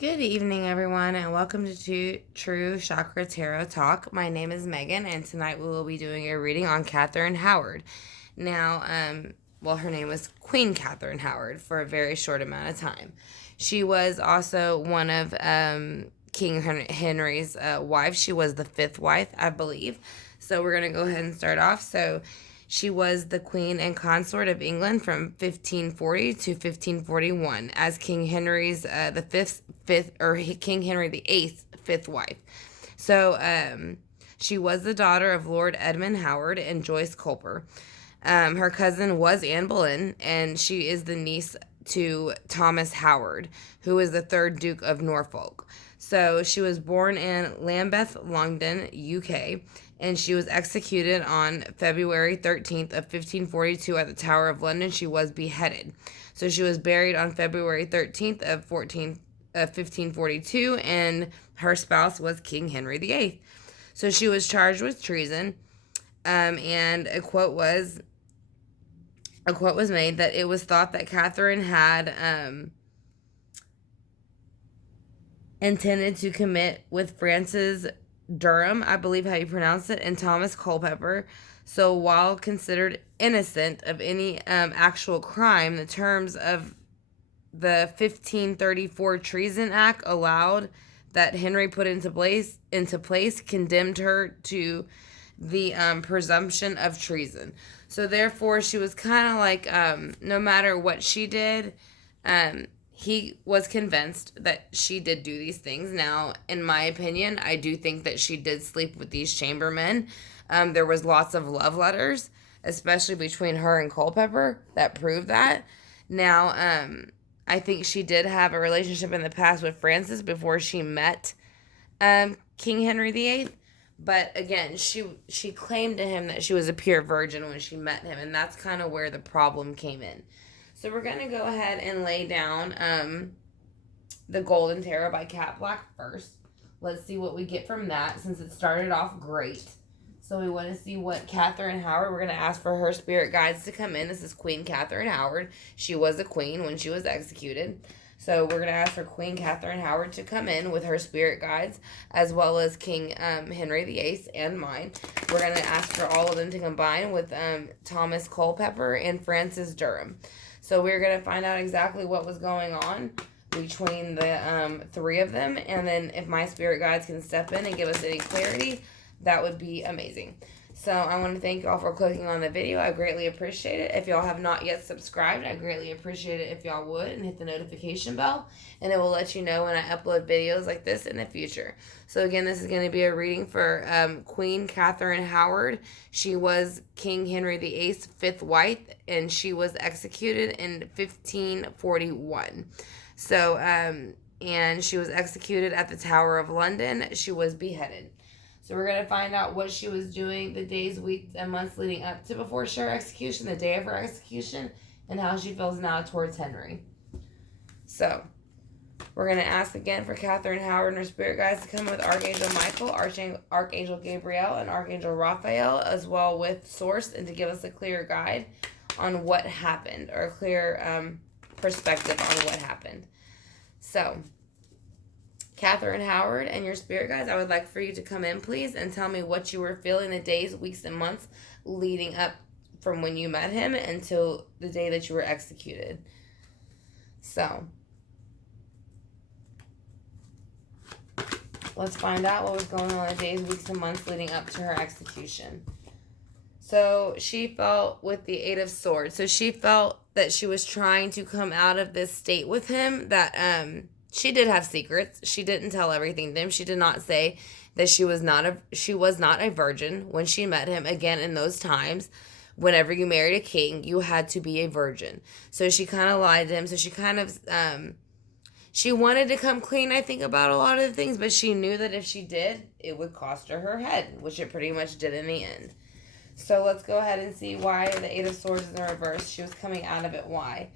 Good evening, everyone, and welcome to True Chakra Tarot Talk. My name is Megan, and tonight we will be doing a reading on Catherine Howard. Now, her name was Queen Catherine Howard for a very short amount of time. She was also one of King Henry's wives. She was the fifth wife, I believe. So we're going to go ahead and start off. So she was the queen and consort of England from 1540 to 1541 as King Henry's King Henry the Eighth's fifth wife. So she was the daughter of Lord Edmund Howard and Joyce Culper. Her cousin was Anne Boleyn, and she is the niece to Thomas Howard, who is the third Duke of Norfolk. So she was born in Lambeth, London, UK, and she was executed on February 13th of 1542 at the Tower of London. She was beheaded. So she was buried on February 13th of 1542, and her spouse was King Henry VIII. So she was charged with treason, and a quote was made that it was thought that Catherine had intended to commit with Francis Durham, I believe how you pronounce it, and Thomas Culpeper. So while considered innocent of any actual crime, the terms of the 1534 Treason Act allowed that Henry put into place condemned her to the presumption of treason. So therefore, she was kind of like, no matter what she did, he was convinced that she did do these things. Now, in my opinion, I do think that she did sleep with these chambermen. There was lots of love letters, especially between her and Culpeper, that proved that. Now, I think she did have a relationship in the past with Francis before she met King Henry VIII. But again, she claimed to him that she was a pure virgin when she met him, and that's kind of where the problem came in. So we're going to go ahead and lay down the Golden Tarot by Cat Black first. Let's see what we get from that, since it started off great. So we want to see what Catherine Howard, we're going to ask for her spirit guides to come in. This is Queen Catherine Howard. She was a queen when she was executed. So we're going to ask for Queen Catherine Howard to come in with her spirit guides, as well as King Henry VIII and mine. We're going to ask for all of them to combine with Thomas Culpeper and Francis Durham. So we're going to find out exactly what was going on between the three of them. And then if my spirit guides can step in and give us any clarity, that would be amazing. So I want to thank y'all for clicking on the video. I greatly appreciate it. If y'all have not yet subscribed, I greatly appreciate it if y'all would, and hit the notification bell, and it will let you know when I upload videos like this in the future. So again, this is going to be a reading for Queen Catherine Howard. She was King Henry VIII's fifth wife, and she was executed in 1541. So, and she was executed at the Tower of London. She was beheaded. So we're going to find out what she was doing the days, weeks, and months leading up to before her execution, the day of her execution, and how she feels now towards Henry. So we're going to ask again for Catherine Howard and her spirit guides to come with Archangel Michael, Archangel Gabriel, and Archangel Raphael, as well with Source, and to give us a clear guide on what happened, or a clear perspective on what happened. So Catherine Howard and your spirit guides, I would like for you to come in, please, and tell me what you were feeling the days, weeks, and months leading up from when you met him until the day that you were executed. So let's find out what was going on the days, weeks, and months leading up to her execution. So she felt with the Eight of Swords. So she felt that she was trying to come out of this state with him, that she did have secrets. She didn't tell everything to him. She did not say that she was not a virgin when she met him. Again, in those times, whenever you married a king, you had to be a virgin. So she kind of lied to him. So she kind of she wanted to come clean, I think, about a lot of the things, but she knew that if she did, it would cost her her head, which it pretty much did in the end. So let's go ahead and see why the Eight of Swords is in reverse. She was coming out of it. Why?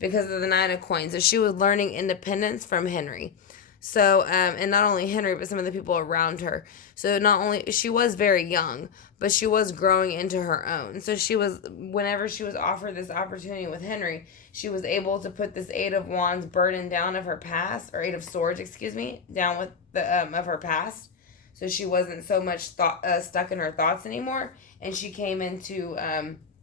Because of the Nine of Coins. So she was learning independence from Henry. So, and not only Henry, but some of the people around her. So, not only she was very young, but she was growing into her own. So, whenever she was offered this opportunity with Henry, she was able to put this Eight of Wands burden down of her past, or Eight of Swords, excuse me, down with the of her past. So she wasn't so much stuck in her thoughts anymore, and she came into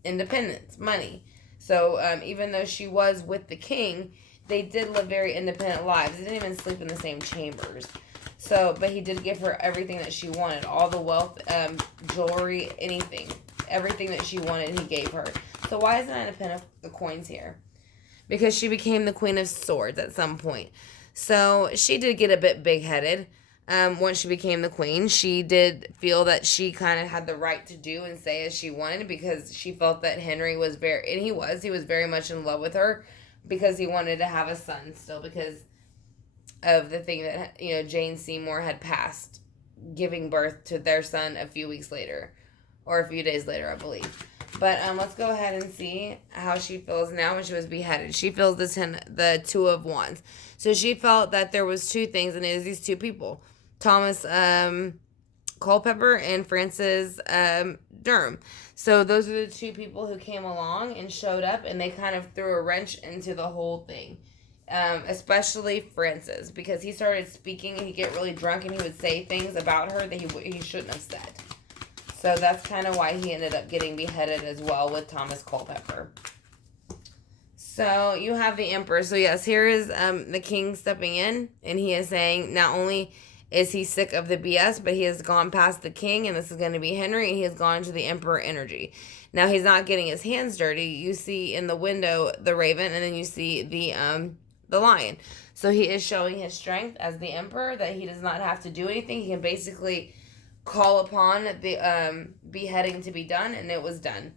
independence, money. So even though she was with the king, they did live very independent lives. They didn't even sleep in the same chambers. So, but he did give her everything that she wanted, all the wealth, jewelry, anything, everything that she wanted, he gave her. So why isn't I a pen of the coins here? Because she became the Queen of Swords at some point. So she did get a bit big-headed. Once she became the queen, she did feel that she kind of had the right to do and say as she wanted, because she felt that Henry was he was very much in love with her, because he wanted to have a son still, because of the thing that, Jane Seymour had passed, giving birth to their son a few weeks later, or a few days later, I believe. But let's go ahead and see how she feels now when she was beheaded. She feels the Two of Wands. So she felt that there was two things, and it is these two people, Thomas Culpeper and Francis Durham. So those are the two people who came along and showed up, and they kind of threw a wrench into the whole thing. Especially Francis, because he started speaking, and he'd get really drunk, and he would say things about her that he shouldn't have said. So that's kind of why he ended up getting beheaded as well with Thomas Culpeper. So you have the Emperor. So yes, here is the king stepping in, and he is saying not only is he sick of the BS, but he has gone past the king, and this is going to be Henry, and he has gone into the Emperor energy. Now he's not getting his hands dirty. You see in the window the raven, and then you see the lion. So he is showing his strength as the Emperor, that he does not have to do anything. He can basically call upon the beheading to be done, and it was done.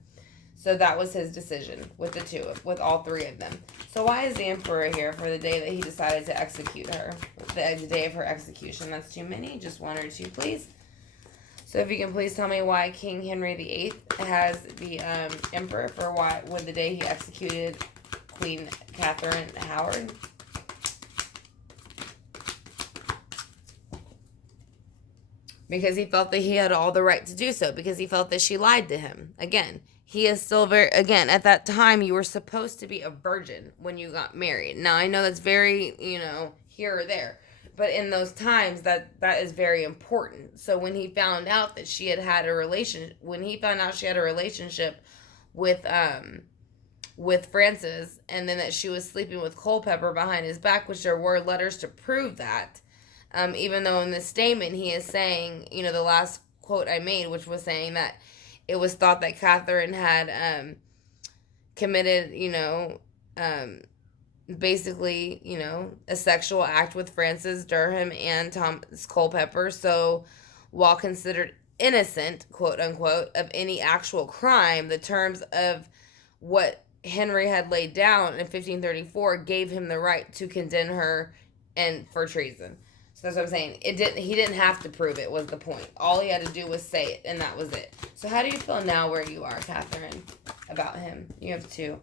So that was his decision with all three of them. So why is the Emperor here for the day that he decided to execute her? The day of her execution. That's too many. Just one or two, please. So if you can please tell me why King Henry VIII has the Emperor for the day he executed Queen Catherine Howard. Because he felt that he had all the right to do so, because he felt that she lied to him. Again, he is still at that time, you were supposed to be a virgin when you got married. Now, I know that's very, here or there. But in those times, that is very important. So when he found out that she had a relationship with Francis, and then that she was sleeping with Culpeper behind his back, which there were letters to prove that, even though in this statement he is saying, the last quote I made, which was saying that it was thought that Catherine had committed, basically, a sexual act with Francis Durham and Thomas Culpeper. So while considered innocent, quote unquote, of any actual crime, the terms of what Henry had laid down in 1534 gave him the right to condemn her and for treason. So that's what I'm saying. He didn't have to prove it, was the point. All he had to do was say it, and that was it. So how do you feel now where you are, Catherine, about him? You have two.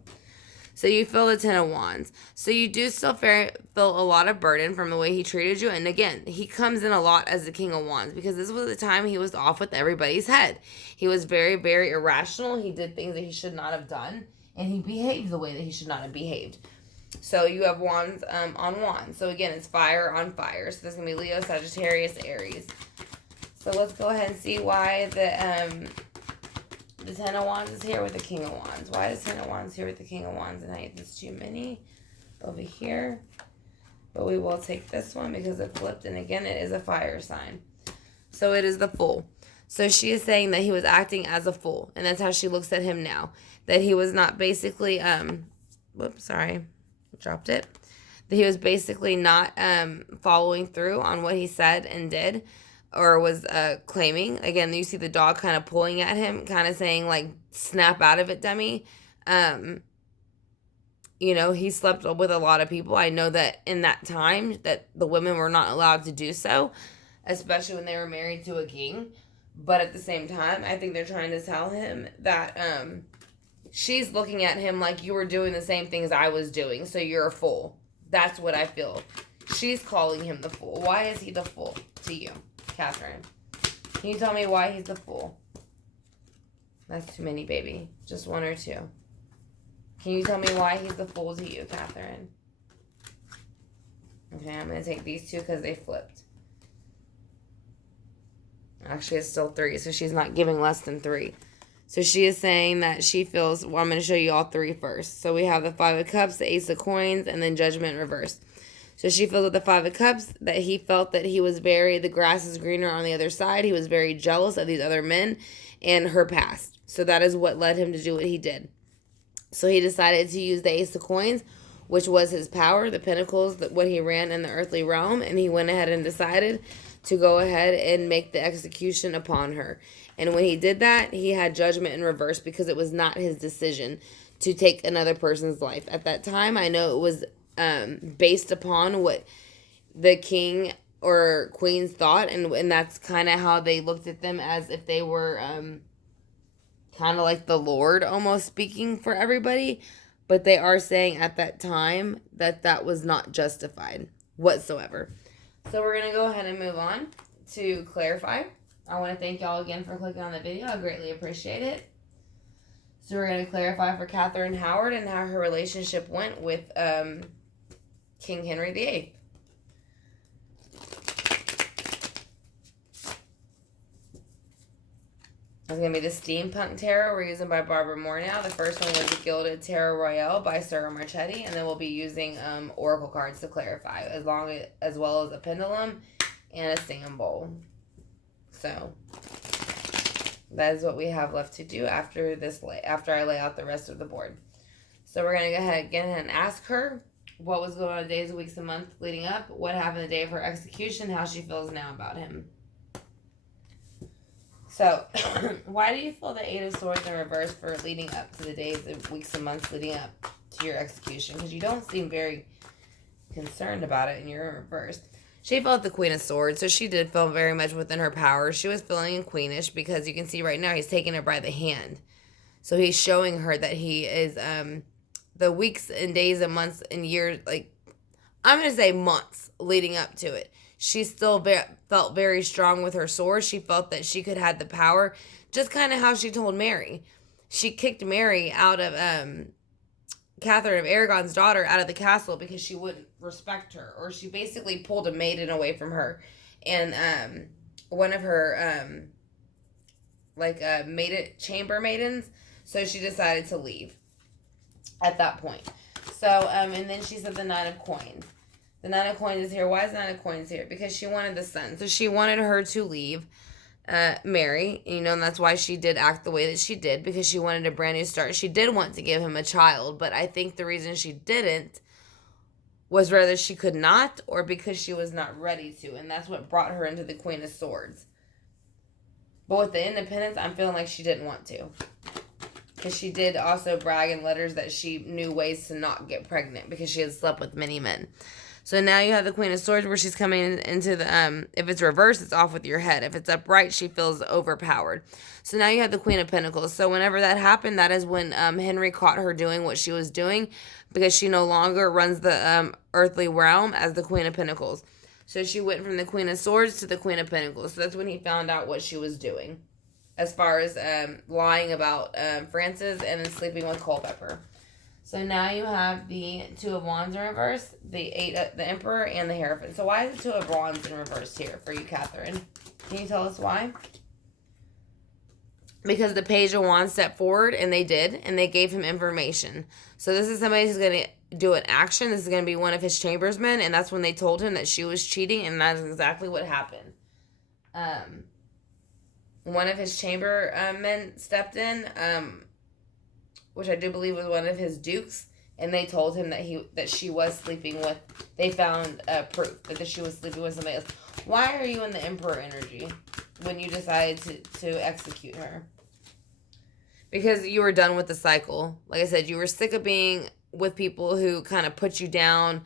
So you feel the Ten of Wands. So you do still feel a lot of burden from the way he treated you. And again, he comes in a lot as the King of Wands, because this was the time he was off with everybody's head. He was very, very irrational. He did things that he should not have done, and he behaved the way that he should not have behaved. So you have Wands on Wands. So again, it's fire on fire. So there's going to be Leo, Sagittarius, Aries. So let's go ahead and see why the Ten of Wands is here with the King of Wands. Why is Ten of Wands here with the King of Wands? And there's too many over here. But we will take this one because it flipped. And again, it is a fire sign. So it is the Fool. So she is saying that he was acting as a fool. And that's how she looks at him now. That he was not basically, whoops, sorry. Dropped it. That he was basically not following through on what he said and did, or was claiming. Again, you see the dog kind of pulling at him, kind of saying, like, snap out of it, dummy. He slept with a lot of people. I know that in that time that the women were not allowed to do so, especially when they were married to a king. But at the same time, I think they're trying to tell him that she's looking at him like, you were doing the same things I was doing, so you're a fool. That's what I feel she's calling him the fool. Why is he the fool to you, Catherine? Can you tell me why he's the fool? That's too many, baby. Just one or two. Can you tell me why he's the fool to you, Catherine? Okay, I'm going to take these two because they flipped. Actually, it's still 3, so she's not giving less than 3. So she is saying that she feels, well, I'm going to show you all 3 first. So we have the 5 of Cups, the Ace of Coins, and then Judgment reversed. So she feels with the 5 of Cups that he felt that he was the grass is greener on the other side. He was very jealous of these other men and her past. So that is what led him to do what he did. So he decided to use the Ace of Coins, which was his power, the Pentacles, what he ran in the earthly realm. And he went ahead and decided to go ahead and make the execution upon her. And when he did that, he had Judgment in reverse because it was not his decision to take another person's life. At that time, I know it was based upon what the king or queens thought, and that's kind of how they looked at them, as if they were kind of like the Lord almost speaking for everybody. But they are saying at that time that that was not justified whatsoever. So we're going to go ahead and move on to clarify. I want to thank y'all again for clicking on the video. I greatly appreciate it. So we're going to clarify for Catherine Howard and how her relationship went with King Henry VIII. It's going to be the Steampunk Tarot we're using by Barbara Moore now. The first one was the Gilded Tarot Royale by Sarah Marchetti. And then we'll be using Oracle cards to clarify, as well as a pendulum and a singing bowl. So that is what we have left to do after I lay out the rest of the board. So we're going to go ahead again and ask her what was going on days, weeks, and months leading up, what happened the day of her execution, how she feels now about him. So, why do you feel the 8 of Swords in reverse for leading up to the days, weeks, and months leading up to your execution? Because you don't seem very concerned about it, and you're in reverse. She felt the Queen of Swords, so she did feel very much within her power. She was feeling queenish because you can see right now he's taking her by the hand. So he's showing her that he is, the weeks and days and months and years, like, I'm going to say months leading up to it. She still felt very strong with her sword. She felt that she could have the power, just kind of how she told Mary. She kicked Mary out of, Catherine of Aragon's daughter, out of the castle because she wouldn't respect her. Or she basically pulled a maiden away from her. And one of her, chamber maidens. So she decided to leave at that point. So, and then she said the 9 of Coins. The 9 of Coins is here. Why is the 9 of Coins here? Because she wanted the son. So she wanted her to leave Mary, and that's why she did act the way that she did, because she wanted a brand new start. She did want to give him a child, but I think the reason she didn't was rather she could not, or because she was not ready to, and that's what brought her into the Queen of Swords. But with the Independence, I'm feeling like she didn't want to, because she did also brag in letters that she knew ways to not get pregnant because she had slept with many men. So now you have the Queen of Swords where she's coming into the, if it's reversed, it's off with your head. If it's upright, she feels overpowered. So now you have the Queen of Pentacles. So whenever that happened, that is when Henry caught her doing what she was doing, because she no longer runs the earthly realm as the Queen of Pentacles. So she went from the Queen of Swords to the Queen of Pentacles. So that's when he found out what she was doing, as far as lying about Francis and then sleeping with Culpeper. So now you have the 2 of Wands in reverse, the Emperor, and the Hierophant. So why is the 2 of Wands in reverse here for you, Catherine? Can you tell us why? Because the Page of Wands stepped forward, and they did, and they gave him information. So this is somebody who's going to do an action. This is going to be one of his chambersmen, and that's when they told him that she was cheating, and that's exactly what happened. One of his chambermen stepped in, which I do believe was one of his dukes, and they told him that she was sleeping with. They found proof that she was sleeping with somebody else. Why are you in the Emperor energy when you decided to execute her? Because you were done with the cycle. Like I said, you were sick of being with people who kind of put you down,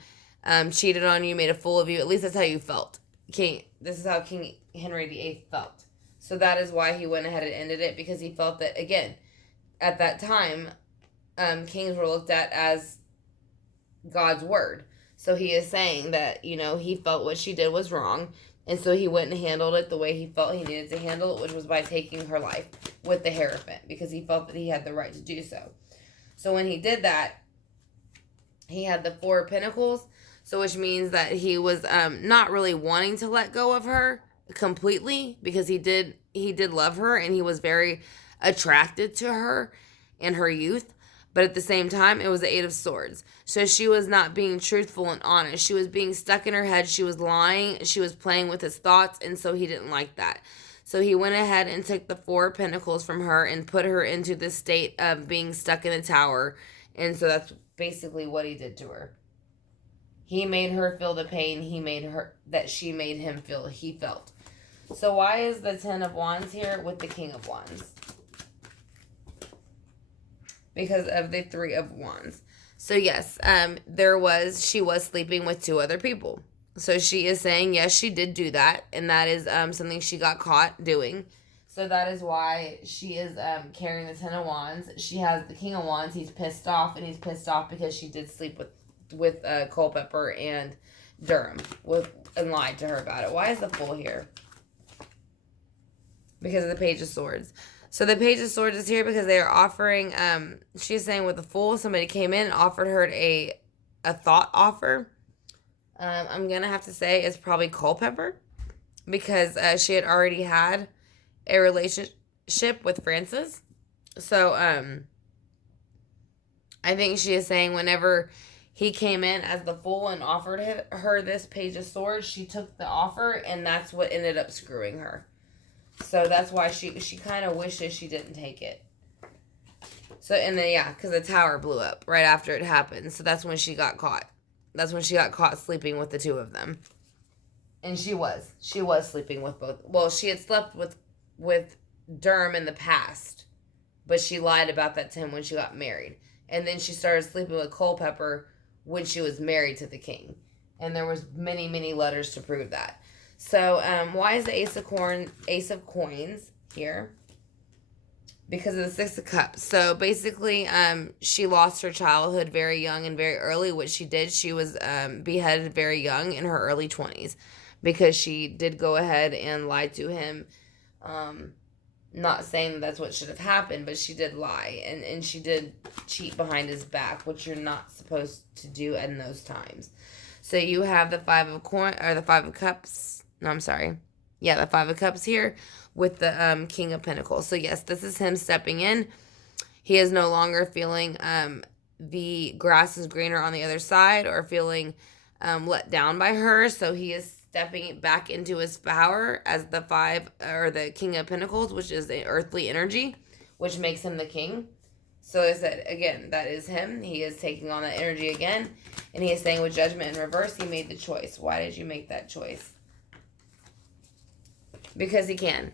cheated on you, made a fool of you. At least that's how you felt. This is how King Henry VIII felt. So that is why he went ahead and ended it, because he felt that, again, at that time, kings were looked at as God's word. So he is saying that, he felt what she did was wrong. And so he went and handled it the way he felt he needed to handle it, which was by taking her life with the Hierophant, because he felt that he had the right to do so. So when he did that, he had the Four of Pentacles, so which means that he was not really wanting to let go of her completely, because he did love her, and he was very attracted to her in her youth. But at the same time, it was the Eight of Swords. So she was not being truthful and honest. She was being stuck in her head. She was lying. She was playing with his thoughts. And so he didn't like that. So he went ahead and took the Four of Pentacles from her and put her into this state of being stuck in a tower. And so that's basically what he did to her. He made her feel the pain she made him feel he felt. So why is the Ten of Wands here with the King of Wands? Because of the Three of Wands. So yes, she was sleeping with 2 other people. So she is saying, yes, she did do that. And that is something she got caught doing. So that is why she is carrying the Ten of Wands. She has the King of Wands. He's pissed off. And he's pissed off because she did sleep with Culpepper and Durham. And lied to her about it. Why is the Fool here? Because of the Page of Swords. So the Page of Swords is here because they are offering, she's saying with the Fool, somebody came in and offered her a thought offer. I'm going to have to say it's probably Culpepper, because she had already had a relationship with Francis. So I think she is saying whenever he came in as the Fool and offered her this Page of Swords, she took the offer, and that's what ended up screwing her. So that's why she kind of wishes she didn't take it. So, and then, yeah, because the tower blew up right after it happened. So that's when she got caught. That's when she got caught sleeping with the 2 of them. And she was sleeping with both. Well, she had slept with Durham in the past, but she lied about that to him when she got married. And then she started sleeping with Culpepper when she was married to the king. And there was many, many letters to prove that. So, why is the Ace of Coins here? Because of the Six of Cups. So, basically, she lost her childhood very young and very early. What she did, she was beheaded very young in her early 20s. Because she did go ahead and lie to him. Not saying that that's what should have happened, but she did lie. And she did cheat behind his back, which you're not supposed to do in those times. So, you have the Five of Cups. No, I'm sorry. Yeah, the Five of Cups here with the King of Pentacles. So, yes, this is him stepping in. He is no longer feeling the grass is greener on the other side, or feeling let down by her. So, he is stepping back into his power as the King of Pentacles, which is the earthly energy, which makes him the king. So, I said, again, that is him. He is taking on that energy again. And he is saying with Judgment in reverse, he made the choice. Why did you make that choice? Because he can.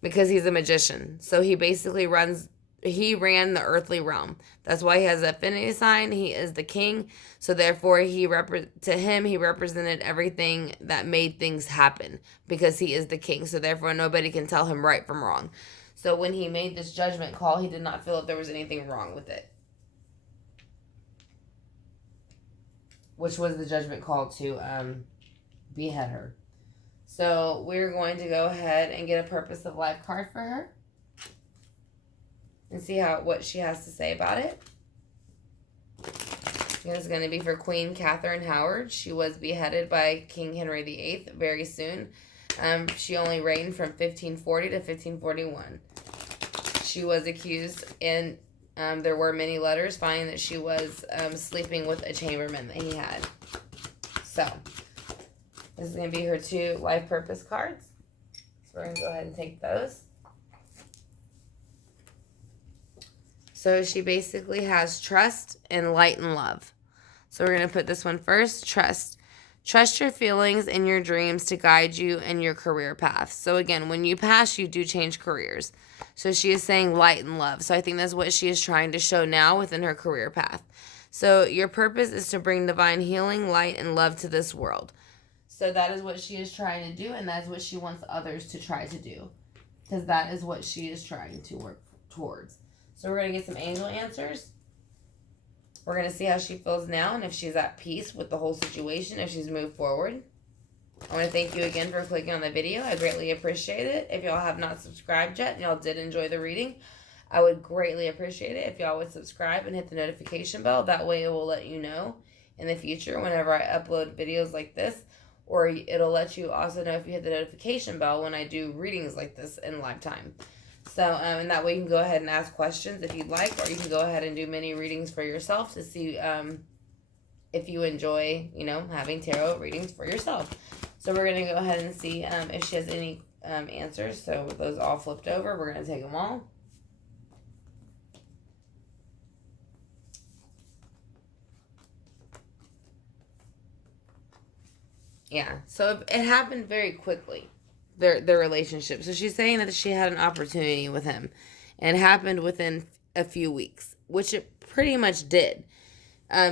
Because he's a magician. So he basically ran the earthly realm. That's why he has an affinity sign. He is the king. So therefore, he represented everything that made things happen. Because he is the king. So therefore, nobody can tell him right from wrong. So when he made this judgment call, he did not feel that there was anything wrong with it. Which was the judgment call to behead her. So we're going to go ahead and get a Purpose of Life card for her. And see what she has to say about it. It's going to be for Queen Catherine Howard. She was beheaded by King Henry VIII very soon. She only reigned from 1540 to 1541. She was accused, and there were many letters finding that she was sleeping with a chamberlain that he had. So, this is going to be her 2 life purpose cards. So we're going to go ahead and take those. So she basically has trust and light and love. So we're going to put this one first, trust. Trust your feelings and your dreams to guide you in your career path. So again, when you pass, you do change careers. So she is saying light and love. So I think that's what she is trying to show now within her career path. So your purpose is to bring divine healing, light, and love to this world. So that is what she is trying to do, and that is what she wants others to try to do. Because that is what she is trying to work towards. So we're going to get some angel answers. We're going to see how she feels now and if she's at peace with the whole situation, if she's moved forward. I want to thank you again for clicking on the video. I greatly appreciate it. If y'all have not subscribed yet and y'all did enjoy the reading, I would greatly appreciate it if y'all would subscribe and hit the notification bell. That way it will let you know in the future whenever I upload videos like this, or it'll let you also know if you hit the notification bell when I do readings like this in live time. So, and that way you can go ahead and ask questions if you'd like, or you can go ahead and do mini readings for yourself to see if you enjoy, having tarot readings for yourself. So we're going to go ahead and see if she has any answers. So with those all flipped over, we're going to take them all. Yeah, so it happened very quickly, their relationship. So she's saying that she had an opportunity with him, and it happened within a few weeks, which it pretty much did.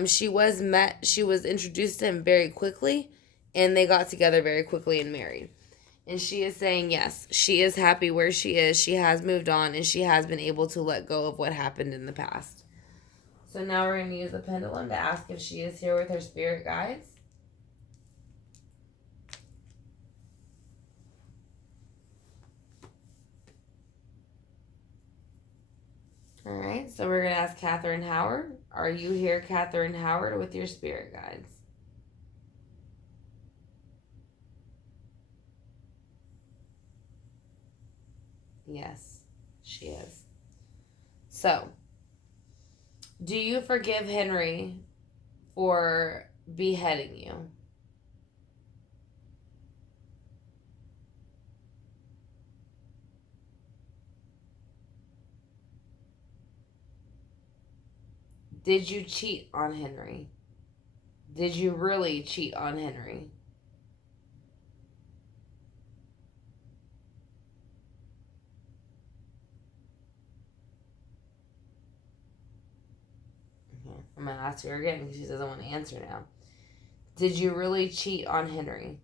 She was introduced to him very quickly, and they got together very quickly and married. And she is saying, yes, she is happy where she is. She has moved on, and she has been able to let go of what happened in the past. So now we're going to use the pendulum to ask if she is here with her spirit guides. All right, so we're going to ask Catherine Howard. Are you here, Catherine Howard, with your spirit guides? Yes, she is. So, do you forgive Henry for beheading you? Did you cheat on Henry? Did you really cheat on Henry? Okay. I'm going to ask her again because she doesn't want to answer now. Did you really cheat on Henry?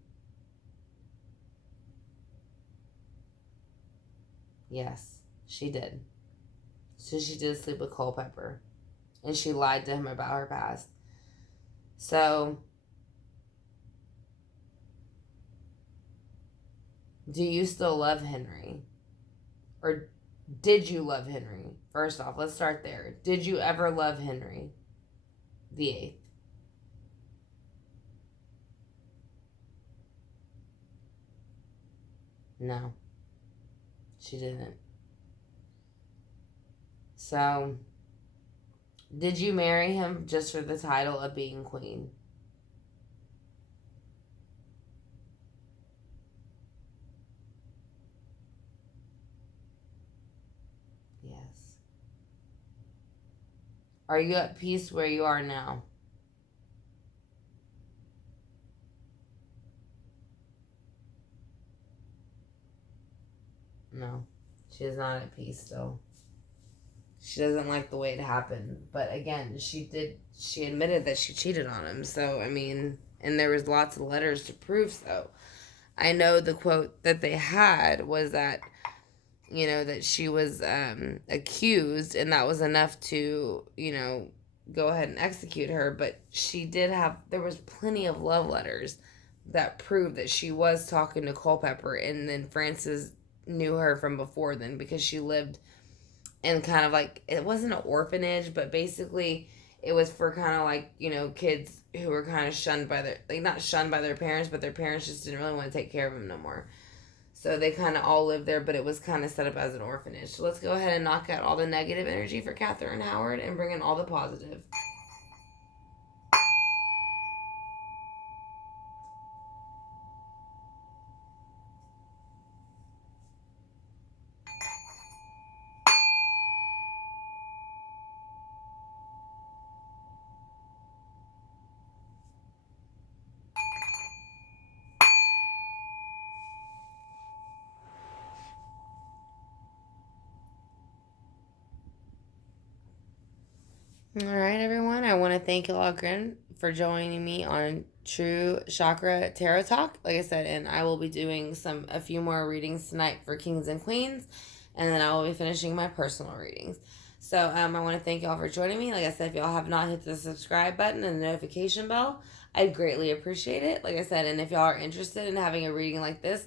Yes, she did. So she did sleep with Culpepper. And she lied to him about her past. So, do you still love Henry? Or did you love Henry? First off, let's start there. Did you ever love Henry VIII? No, she didn't. So, did you marry him just for the title of being queen? Yes. Are you at peace where you are now? No, she is not at peace still. She doesn't like the way it happened. But again, she admitted that she cheated on him. So, I mean, and there was lots of letters to prove so. I know the quote that they had was that, that she was accused, and that was enough to, go ahead and execute her. But there was plenty of love letters that proved that she was talking to Culpepper, and then Francis knew her from before then because she lived in kind of like, it wasn't an orphanage, but basically it was for kind of like, kids who were kind of shunned by not shunned by their parents, but their parents just didn't really want to take care of them no more. So they kind of all lived there, but it was kind of set up as an orphanage. So let's go ahead and knock out all the negative energy for Catherine Howard and bring in all the positive. All right, everyone. I want to thank you all again for joining me on True Chakra Tarot Talk. Like I said, and I will be doing a few more readings tonight for Kings and Queens, and then I will be finishing my personal readings. So I want to thank y'all for joining me. Like I said, if y'all have not hit the subscribe button and the notification bell, I'd greatly appreciate it. Like I said, and if y'all are interested in having a reading like this,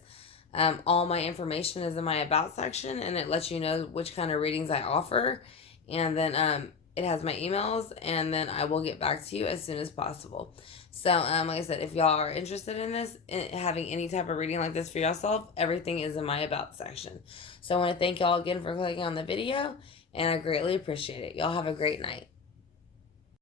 all my information is in my about section, and it lets you know which kind of readings I offer. And then it has my emails, and then I will get back to you as soon as possible. So, like I said, if y'all are interested in this, in having any type of reading like this for yourself, everything is in my about section. So I want to thank y'all again for clicking on the video, and I greatly appreciate it. Y'all have a great night.